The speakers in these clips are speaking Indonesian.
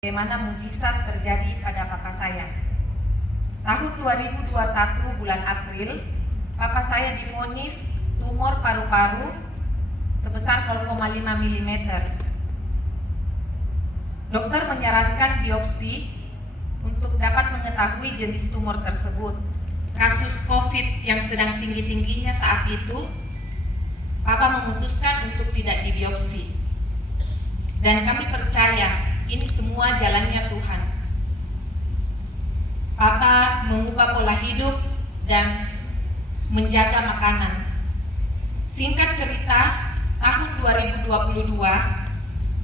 Bagaimana mujizat terjadi pada papa saya. Tahun 2021 bulan April, papa saya divonis tumor paru-paru sebesar 0,5 mm. Dokter menyarankan biopsi untuk dapat mengetahui jenis tumor tersebut. Kasus COVID yang sedang tinggi-tingginya saat itu, papa memutuskan untuk tidak dibiopsi. Dan kami percaya ini semua jalannya Tuhan. Papa mengubah pola hidup dan menjaga makanan. Singkat cerita, tahun 2022,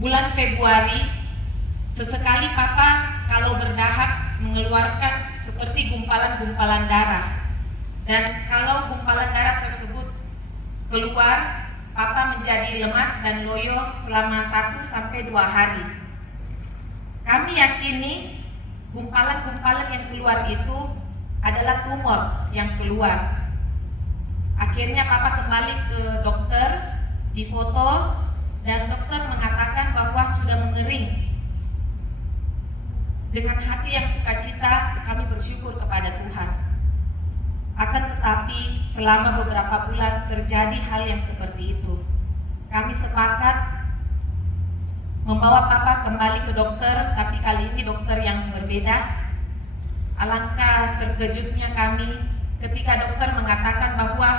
bulan Februari, sesekali Papa kalau berdahak mengeluarkan seperti gumpalan-gumpalan darah. Dan kalau gumpalan darah tersebut keluar, Papa menjadi lemas dan loyo selama 1-2 hari. Kami yakini gumpalan-gumpalan yang keluar itu adalah tumor yang keluar. Akhirnya Papa kembali ke dokter, difoto, dan dokter mengatakan bahwa sudah mengering. Dengan hati yang sukacita, kami bersyukur kepada Tuhan. Akan tetapi, selama beberapa bulan terjadi hal yang seperti itu. Kami sepakat membawa Papa kembali ke dokter, tapi kali ini dokter yang berbeda. Alangkah terkejutnya kami ketika dokter mengatakan bahwa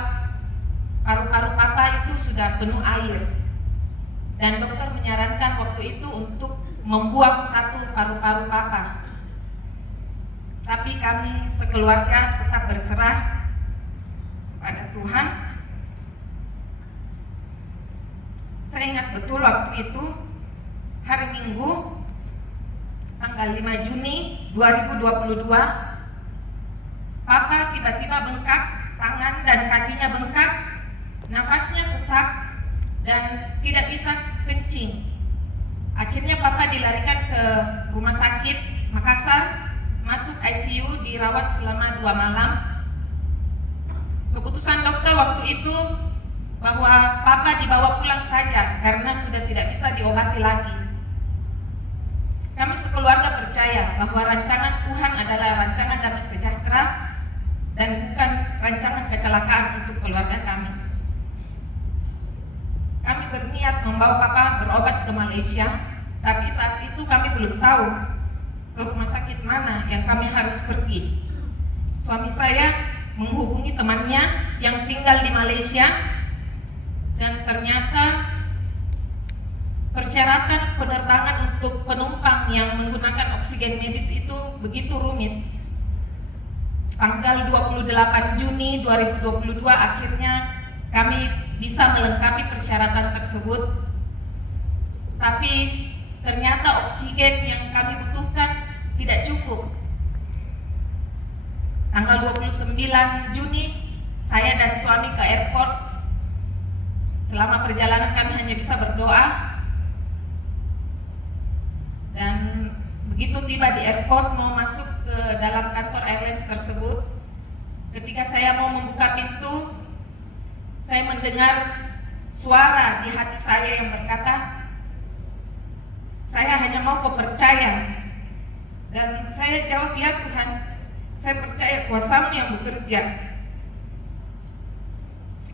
paru-paru Papa itu sudah penuh air. Dan dokter menyarankan waktu itu untuk membuang satu paru-paru Papa. Tapi kami sekeluarga tetap berserah kepada Tuhan. Saya ingat betul waktu itu, hari Minggu, tanggal 5 Juni 2022, Papa tiba-tiba bengkak, tangan dan kakinya bengkak, nafasnya sesak, dan tidak bisa kencing. Akhirnya Papa dilarikan ke rumah sakit Makassar, masuk ICU, dirawat selama 2 malam. Keputusan dokter waktu itu bahwa Papa dibawa pulang saja karena sudah tidak bisa diobati lagi. Kami sekeluarga percaya bahwa rancangan Tuhan adalah rancangan damai sejahtera dan bukan rancangan kecelakaan untuk keluarga kami. Kami berniat membawa Papa berobat ke Malaysia, tapi saat itu kami belum tahu ke rumah sakit mana yang kami harus pergi. Suami saya menghubungi temannya yang tinggal di Malaysia, dan ternyata persyaratan penerbangan untuk penumpang yang menggunakan oksigen medis itu begitu rumit. Tanggal 28 Juni 2022 akhirnya kami bisa melengkapi persyaratan tersebut. Tapi ternyata oksigen yang kami butuhkan tidak cukup. Tanggal 29 Juni saya dan suami ke airport. Selama perjalanan kami hanya bisa berdoa. Dan begitu tiba di airport mau masuk ke dalam kantor airlines tersebut, ketika saya mau membuka pintu, saya mendengar suara di hati saya yang berkata, saya hanya mau kau percaya. Dan saya jawab, ya Tuhan, saya percaya kuasa-Mu yang bekerja.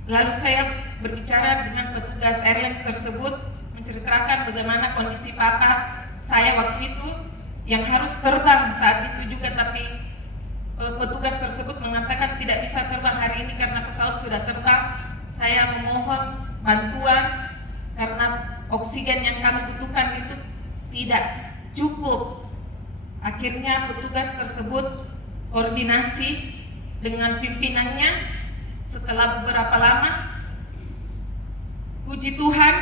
Lalu saya berbicara dengan petugas airlines tersebut, menceritakan bagaimana kondisi Papa saya waktu itu yang harus terbang saat itu juga, tapi petugas tersebut mengatakan tidak bisa terbang hari ini karena pesawat sudah terbang. Saya memohon bantuan karena oksigen yang kami butuhkan itu tidak cukup. Akhirnya petugas tersebut koordinasi dengan pimpinannya. Setelah beberapa lama, puji Tuhan,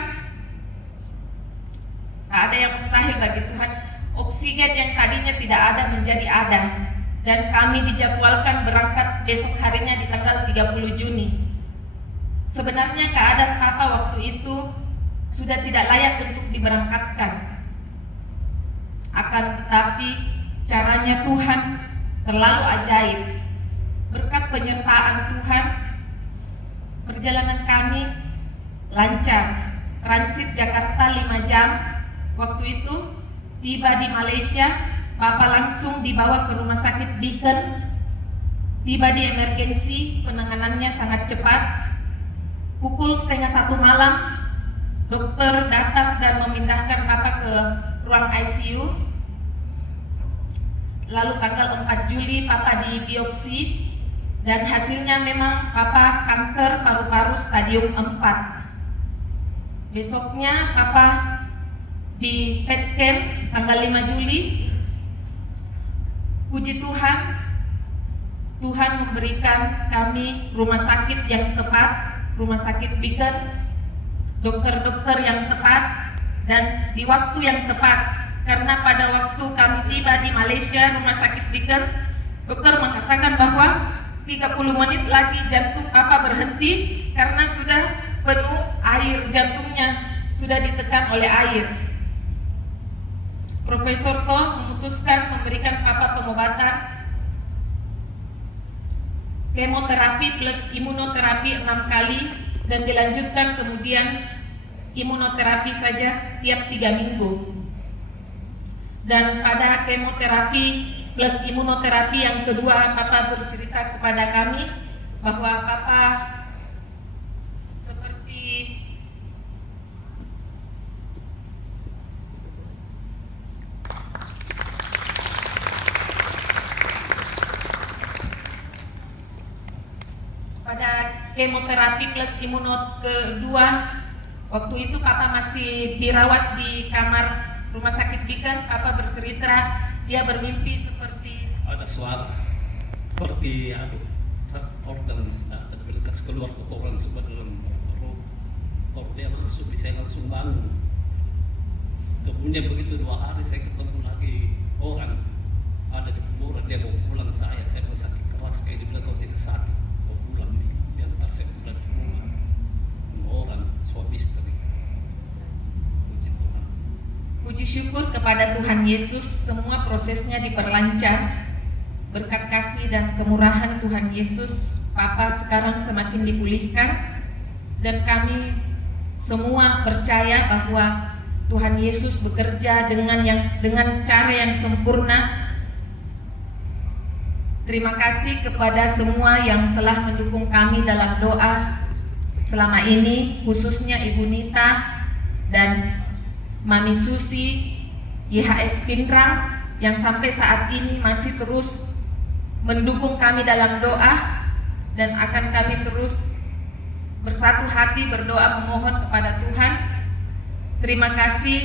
tak ada yang mustahil bagi Tuhan. Oksigen yang tadinya tidak ada menjadi ada, dan kami dijadwalkan berangkat besok harinya di tanggal 30 Juni. Sebenarnya keadaan Papa waktu itu sudah tidak layak untuk diberangkatkan. Akan tetapi caranya Tuhan terlalu ajaib. Berkat penyertaan Tuhan, perjalanan kami lancar. Transit Jakarta 5 jam waktu itu, Tiba di Malaysia, Papa langsung dibawa ke rumah sakit Beacon. Tiba di emergensi, penanganannya sangat cepat. Pukul 12:30 malam, dokter datang dan memindahkan Papa ke ruang ICU. Lalu tanggal 4 Juli Papa dibiopsi dan hasilnya memang Papa kanker paru-paru stadium 4. Besoknya Papa di PET scan tanggal 5 Juli. Puji Tuhan, Tuhan memberikan kami rumah sakit yang tepat, rumah sakit Beacon, dokter-dokter yang tepat, dan di waktu yang tepat. Karena pada waktu kami tiba di Malaysia, rumah sakit Beacon, dokter mengatakan bahwa 30 menit lagi jantung Papa berhenti karena sudah penuh air, jantungnya sudah ditekan oleh air. Profesor To memutuskan memberikan Papa pengobatan kemoterapi plus imunoterapi 6 kali dan dilanjutkan kemudian imunoterapi saja setiap 3 minggu. Dan pada kemoterapi plus imunoterapi yang kedua, Papa bercerita kepada kami bahwa Papa seperti pada kemoterapi plus imunot kedua, waktu itu Papa masih dirawat di kamar rumah sakit Beacon. Papa bercerita dia bermimpi seperti ada suara seperti organ terbekas keluar kotoran sebenarnya roh dia masuk, saya langsung bangun. Kemudian begitu 2 hari saya ketemu lagi orang ada di kuburan, dia mau pulang saya bilang sakit keras, kayak dia bilang kau tidak sakit, mau pulang nih, dia ntar saya pulang di rumah. Orang suami istri. Puji syukur kepada Tuhan Yesus, semua prosesnya diperlancar. Berkat kasih dan kemurahan Tuhan Yesus, Papa sekarang semakin dipulihkan, dan kami semua percaya bahwa Tuhan Yesus bekerja dengan cara yang sempurna. Terima kasih kepada semua yang telah mendukung kami dalam doa selama ini, khususnya Ibu Nita dan Mami Susi, YHS Pinrang yang sampai saat ini masih terus mendukung kami dalam doa, dan akan kami terus bersatu hati berdoa memohon kepada Tuhan. Terima kasih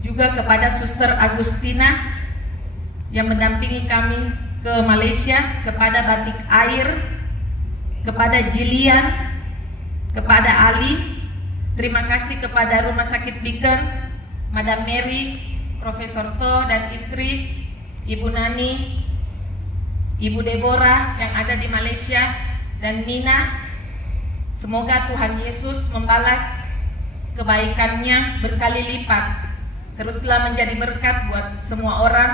juga kepada Suster Agustina yang mendampingi kami ke Malaysia, kepada Batik Air, kepada Jilian, kepada Ali. Terima kasih kepada Rumah Sakit Beacon, Madam Mary, Profesor To dan istri, Ibu Nani, Ibu Deborah yang ada di Malaysia, dan Mina. Semoga Tuhan Yesus membalas kebaikannya berkali lipat. Teruslah menjadi berkat buat semua orang.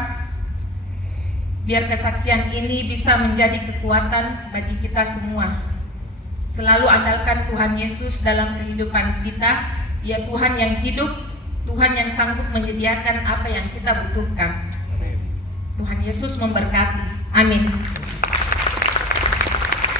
Biar kesaksian ini bisa menjadi kekuatan bagi kita semua. Selalu andalkan Tuhan Yesus dalam kehidupan kita. Dia Tuhan yang hidup, Tuhan yang sanggup menyediakan apa yang kita butuhkan. Tuhan Yesus memberkati. Amin.